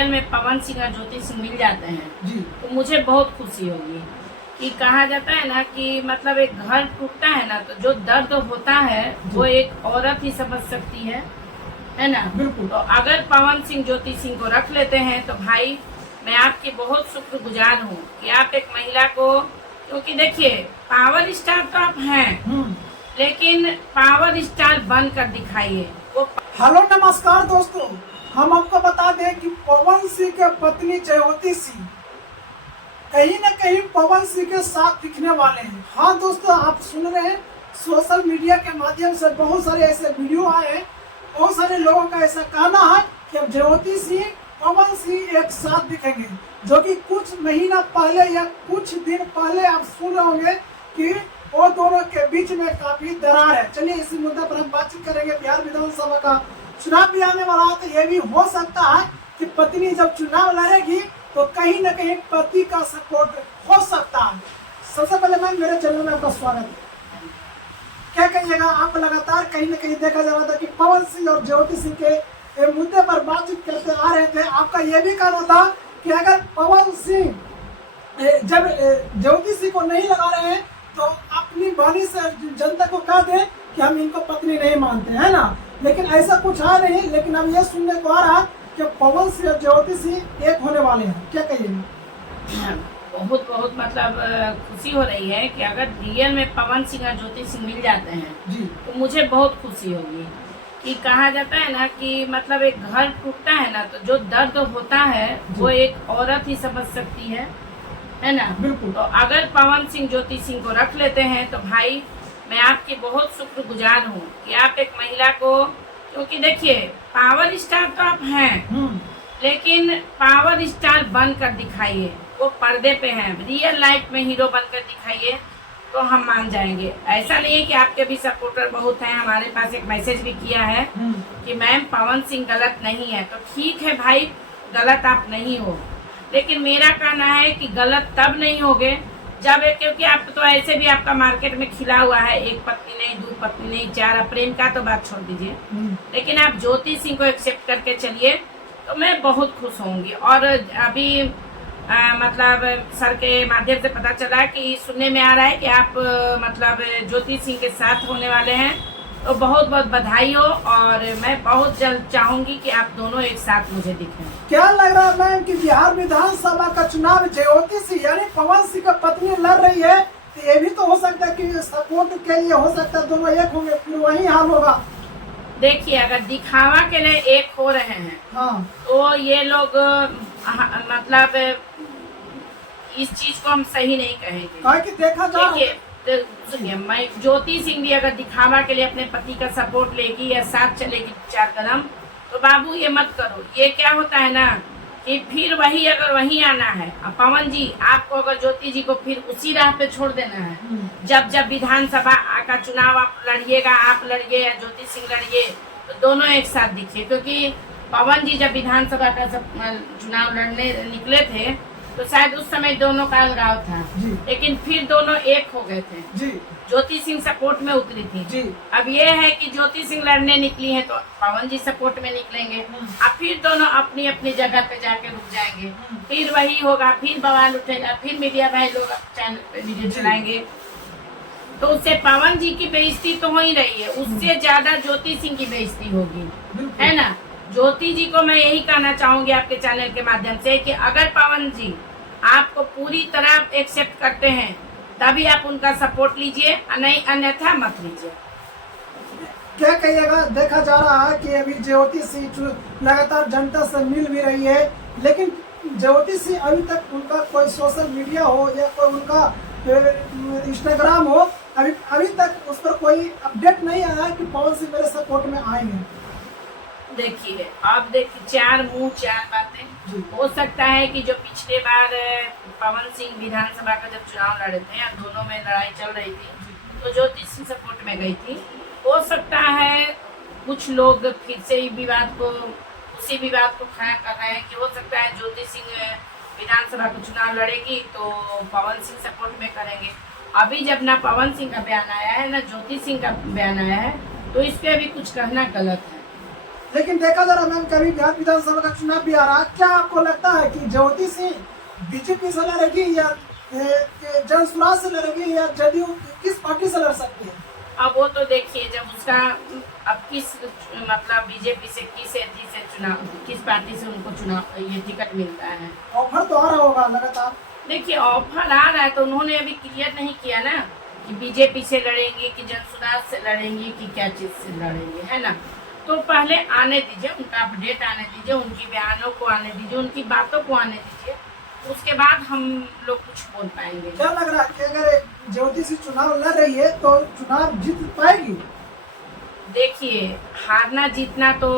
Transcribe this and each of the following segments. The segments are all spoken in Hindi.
रियल में पवन सिंह और ज्योति सिंह मिल जाते हैं जी। तो मुझे बहुत खुशी होगी। कि कहा जाता है ना कि मतलब एक घर टूटता है ना तो जो दर्द होता है वो एक औरत ही समझ सकती है ना। बिल्कुल। तो अगर पवन सिंह ज्योति सिंह को रख लेते हैं तो भाई मैं आपकी बहुत शुक्रगुजार हूँ कि आप एक महिला को, क्योंकि देखिए पावर स्टार तो आप हैं लेकिन पावर स्टार बनकर दिखाइए वो। हेलो नमस्कार दोस्तों, हम आपको बता दें कि पवन सिंह के पत्नी ज्योति सिंह कहीं न कहीं पवन सिंह के साथ दिखने वाले हैं। हाँ दोस्तों, आप सुन रहे हैं, सोशल मीडिया के माध्यम से बहुत सारे ऐसे वीडियो आए हैं, बहुत सारे लोगों का ऐसा कहना है कि अब ज्योति सिंह पवन सिंह एक साथ दिखेंगे, जो कि कुछ महीना पहले या कुछ दिन पहले आप सुन रहे होंगे कि वो दोनों के बीच में काफी दरार है। चलिए इसी मुद्दे पर हम बातचीत करेंगे। बिहार विधानसभा का चुनाव भी आने वाला है, तो ये भी हो सकता है कि पत्नी जब चुनाव लड़ेगी तो कहीं न कहीं पति का सपोर्ट हो सकता है। सबसे पहले मैम मेरे चैनल में आपका स्वागत है। क्या कहिएगा, आप लगातार कहीं न कहीं देखा जा रहा था कि पवन सिंह और ज्योति सिंह के मुद्दे पर बातचीत करते आ रहे थे। आपका यह भी कहना था कि अगर पवन सिंह जब ज्योति सिंह को नहीं लगा रहे हैं तो अपनी वाणी से जनता को कह दें कि हम इनको पत्नी नहीं मानते, है ना। लेकिन ऐसा कुछ है नहीं। लेकिन अब ये सुनने को आ रहा कि पवन सिंह और ज्योति सिंह एक होने वाले हैं। क्या कहिएगा? बहुत बहुत मतलब खुशी हो रही है कि अगर रियल में पवन सिंह और ज्योति सिंह मिल जाते हैं जी। तो मुझे बहुत खुशी होगी। कि कहा जाता है ना कि मतलब एक घर टूटता है ना तो जो दर्द होता है वो एक औरत ही समझ सकती है ना। बिल्कुल। तो अगर पवन सिंह ज्योति सिंह को रख लेते हैं तो भाई मैं आपकी बहुत शुक्रगुजार हूँ कि आप एक महिला को, क्योंकि देखिए पावर स्टार तो आप हैं लेकिन पावर स्टार बनकर दिखाइए। वो पर्दे पे हैं, रियल लाइफ में हीरो बनकर दिखाइए तो हम मान जाएंगे। ऐसा नहीं है कि आपके भी सपोर्टर बहुत हैं, हमारे पास एक मैसेज भी किया है कि मैम पवन सिंह गलत नहीं है। तो ठीक है भाई, गलत आप नहीं हो, लेकिन मेरा कहना है कि गलत तब नहीं होगे जब, क्योंकि आप तो ऐसे भी आपका मार्केट में खिला हुआ है, एक पत्नी नहीं, दो पत्नी नहीं, चार, प्रेम का तो बात छोड़ दीजिए, लेकिन आप ज्योति सिंह को एक्सेप्ट करके चलिए तो मैं बहुत खुश होंगी। और अभी मतलब सर के माध्यम से पता चला कि सुनने में आ रहा है कि आप मतलब ज्योति सिंह के साथ होने वाले हैं, तो बहुत बहुत बधाई हो। और मैं बहुत जल्द चाहूंगी कि आप दोनों एक साथ मुझे दिखें। क्या लग रहा है मैम कि बिहार विधानसभा का चुनाव ज्योति सिंह यानी पवन सिंह का पत्नी लड़ रही है, तो ये भी तो हो सकता है कि सपोर्ट के लिए हो सकता है दोनों एक होंगे, फिर वही हाल होगा। देखिए अगर दिखावा के लिए एक हो रहे हैं तो ये लोग मतलब इस चीज को हम सही नहीं कहेंगे। कि देखा देखिए मैं ज्योति सिंह भी अगर दिखावा के लिए अपने पति का सपोर्ट लेगी या साथ चलेगी चार कदम, तो बाबू ये मत करो। ये क्या होता है ना कि फिर वही अगर वही आना है, पवन जी आपको अगर ज्योति जी को फिर उसी राह पे छोड़ देना है, जब विधानसभा का चुनाव आप लड़िएगा, आप लड़िए या ज्योति सिंह लड़िए, तो दोनों एक साथ दिखिए। क्योंकि पवन जी जब विधानसभा का चुनाव लड़ने निकले थे तो शायद उस समय दोनों का अलगाव था, लेकिन फिर दोनों एक हो गए थे। ज्योति सिंह सपोर्ट में उतरी थी। अब ये है कि ज्योति सिंह लड़ने निकली है तो पवन जी सपोर्ट में निकलेंगे, अब फिर दोनों अपनी अपनी जगह पे जाके रुक जाएंगे, फिर वही होगा, फिर बवाल उठेगा, फिर मीडिया भाई लोग चैनल पे वीडियो चलाएंगे, तो उससे पवन जी की बेइज्जती तो हो ही रही है, उससे ज्यादा ज्योति सिंह की बेइज्जती होगी, है ना। ज्योति जी को मैं यही कहना चाहूंगी आपके चैनल के माध्यम से कि अगर पवन जी आपको पूरी तरह एक्सेप्ट करते हैं तभी आप उनका सपोर्ट लीजिए, नहीं अन्यथा मत लीजिए। क्या कहिएगा, देखा जा रहा है कि अभी ज्योति सिंह लगातार जनता से मिल भी रही है, लेकिन ज्योति सिंह अभी तक उनका कोई सोशल मीडिया हो या कोई उनका इंस्टाग्राम हो, अभी तक उस पर कोई अपडेट नहीं आया कि पवन सिंह मेरे सपोर्ट में आएंगे। देखिए अब देखिए चार मुंह चार बातें। हो सकता है कि जो पिछले बार पवन सिंह विधानसभा का जब चुनाव लड़े थे, दोनों में लड़ाई चल रही थी तो ज्योति सिंह सपोर्ट में गई थी, हो सकता है कुछ लोग फिर से उसी विवाद को खड़ा कर रहे हैं कि हो सकता है ज्योति सिंह विधानसभा का चुनाव लड़ेगी तो पवन सिंह सपोर्ट में करेंगे। अभी जब ना पवन सिंह का बयान आया है ना ज्योति सिंह का बयान आया है, तो इस पे अभी कुछ कहना गलत है। लेकिन देखा जा रहा मैम, कभी बिहार विधानसभा का चुनाव भी आ रहा है, क्या आपको लगता है कि ज्योति सिंह बीजेपी से लड़ेगी या जन स्वराज से लड़ेगी या जदयू, किस पार्टी से लड़ सकती है? अब वो तो देखिए, जब उसका अब किस मतलब बीजेपी से किस एथी से चुनाव, किस पार्टी से उनको चुनाव ये टिकट मिलता है। ऑफर तो आ रहा होगा लगातार। देखिए ऑफर आ रहा है तो उन्होंने अभी क्लियर नहीं किया ना कि बीजेपी से लड़ेंगे कि जन स्वराज से लड़ेंगे कि क्या चीज से लड़ेंगे, है ना। तो पहले आने दीजिए, उनका अपडेट आने दीजिए, उनकी बयानों को आने दीजिए, उनकी बातों को आने दीजिए, उसके बाद हम लोग कुछ बोल पाएंगे। क्या लग रहा है कि अगर ज्योति सिंह चुनाव लड़ रही है तो चुनाव जीत पाएगी? देखिए हारना जीतना तो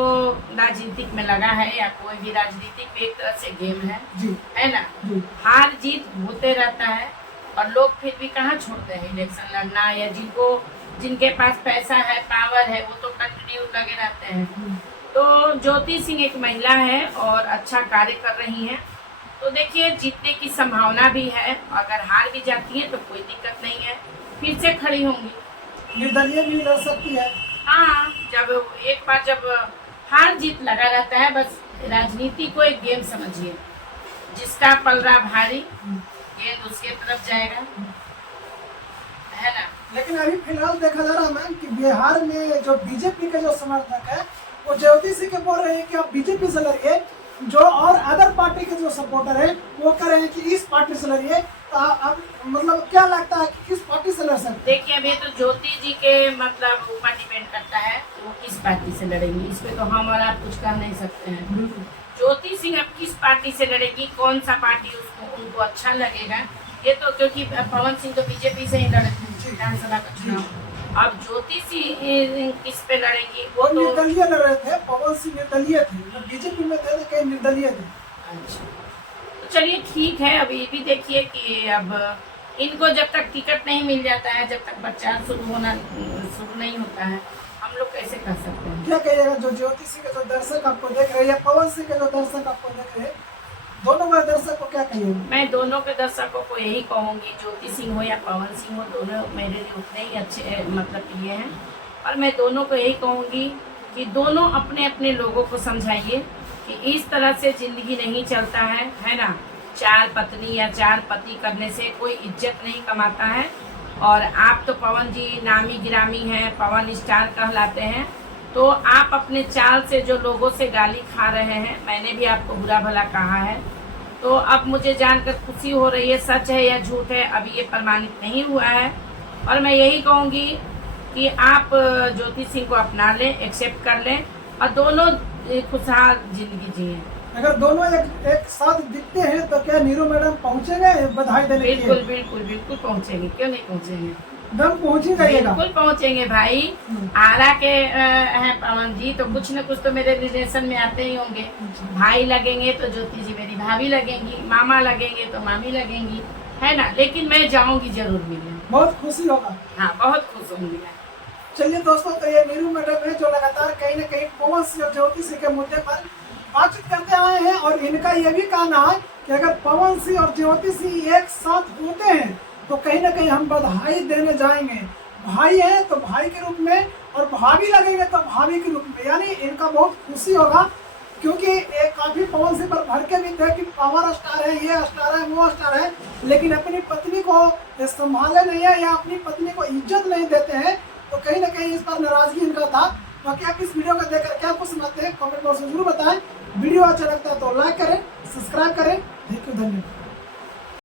राजनीतिक में लगा है, या कोई भी राजनीतिक भी एक तरह से गेम है जी, है ना। जी। हार जीत होते रहता है और लोग फिर भी कहाँ छोड़ते हैं इलेक्शन लड़ना, या जिनके पास पैसा है, पावर है, वो तो कंटिन्यू लगे रहते हैं। तो ज्योति सिंह एक महिला है और अच्छा कार्य कर रही हैं, तो देखिए जीतने की संभावना भी है। अगर हार भी जाती है तो कोई दिक्कत नहीं है, फिर से खड़ी होंगी। निर्दलीय भी लड़ सकती है। हाँ, जब एक बार जब हार जीत लगा रहता है, बस राजनीति को एक गेम समझिए, जिसका पलड़ा भारी गेंद उसके तरफ जाएगा, है ना। लेकिन अभी फिलहाल देखा जा रहा है मैम कि बिहार में जो बीजेपी के जो समर्थक है वो ज्योति सिंह के बोल रहे हैं कि आप बीजेपी से लड़िए, जो और अदर पार्टी के जो सपोर्टर है वो कह रहे हैं कि इस पार्टी से लड़िए। तो अब मतलब क्या लगता है कि किस पार्टी से लड़ सकते? देखिए अभी तो ज्योति जी के मतलब ऊपर डिपेंड करता है वो किस पार्टी से लड़ेंगी, इस पे तो हम और आप कुछ कर नहीं सकते हैं। ज्योति सिंह अब किस पार्टी से लड़ेगी, कौन सा पार्टी उसको उनको अच्छा लगेगा, ये तो क्योंकि पवन सिंह तो बीजेपी से ही लड़े थे विधानसभा का चुनाव। अब ज्योति सिंह किस पे लड़ेंगी, वो तो निर्दलीय लड़ रहे थे, पवन सिंह निर्दलीय थे, बीजेपी में थे तो कहीं निर्दलीय थे। अच्छा, तो चलिए ठीक है। अब ये भी देखिए कि अब इनको जब तक टिकट नहीं मिल जाता है, जब तक प्रचार शुरू नहीं होता है, हम लोग कैसे कर सकते हैं। क्या कहिएगा जो ज्योति सिंह के जो दर्शक आपको देख रहे हैं या पवन सिंह के जो दर्शक आपको देख रहे हैं, दोनों के दर्शक को क्या कहिएगा? मैं दोनों के दर्शकों को यही कहूँगी, ज्योति सिंह हो या पवन सिंह हो, दोनों मेरे लिए उतने ही अच्छे मतलब प्रिय हैं। और मैं दोनों को यही कहूँगी कि दोनों अपने अपने लोगों को समझाइए कि इस तरह से जिंदगी नहीं चलता है ना। 4 पत्नी या 4 पति करने से कोई इज्जत नहीं कमाता है। और आप तो पवन जी नामी गिरामी हैं, पवन स्टार कहलाते हैं, तो आप अपने चाल से जो लोगों से गाली खा रहे हैं, मैंने भी आपको बुरा भला कहा है, तो अब मुझे जानकर खुशी हो रही है, सच है या झूठ है अभी ये प्रमाणित नहीं हुआ है। और मैं यही कहूँगी कि आप ज्योति सिंह को अपना लें, एक्सेप्ट कर लें और दोनों खुशहाल जिंदगी जिए। अगर दोनों एक साथ दिखते हैं तो क्या नीरू मैडम पहुंचेंगे बधाई देने के लिए? बिल्कुल बिल्कुल बिल्कुल पहुँचेंगे, क्यों नहीं पहुँचेंगे, दम पहुंच ही जाइएगा। बिल्कुल पहुँचेंगे भाई। आरा के हैं पवन जी, तो कुछ न कुछ तो मेरे रिलेशन में आते ही होंगे। भाई लगेंगे तो ज्योति जी मेरी भाभी लगेंगी, मामा लगेंगे तो मामी लगेंगी, है ना। लेकिन मैं जाऊंगी जरूर मिलने, बहुत खुशी होगा। हाँ बहुत खुश होंगी मैं। चलिए दोस्तों, तो ये नीरू मैडम है जो लगातार कहीं न कहीं पवन सिंह और ज्योति सिंह के मुद्दे पर बातचीत करते आए हैं। और इनका ये भी कहना है कि अगर पवन सिंह और ज्योति सिंह एक साथ होते हैं तो कहीं न कहीं हम बधाई देने जाएंगे। भाई है तो भाई के रूप में, और भाभी लगेंगे तो भाभी के रूप में, यानी इनका बहुत खुशी होगा। क्योंकि एक काफी पवन सिंह पर भड़के भी थे कि पावर स्टार है, ये स्टार है, वो स्टार है, लेकिन अपनी पत्नी को संभाले नहीं है या अपनी पत्नी को इज्जत नहीं देते हैं, तो कहीं ना कहीं इस पर नाराजगी इनका था। बाकी आप इस वीडियो को देखकर क्या कुछ समझते हैं कमेंट बॉक्स में जरूर बताएं। वीडियो अच्छा लगता है तो लाइक करें, सब्सक्राइब करें। थैंक यू, धन्यवाद।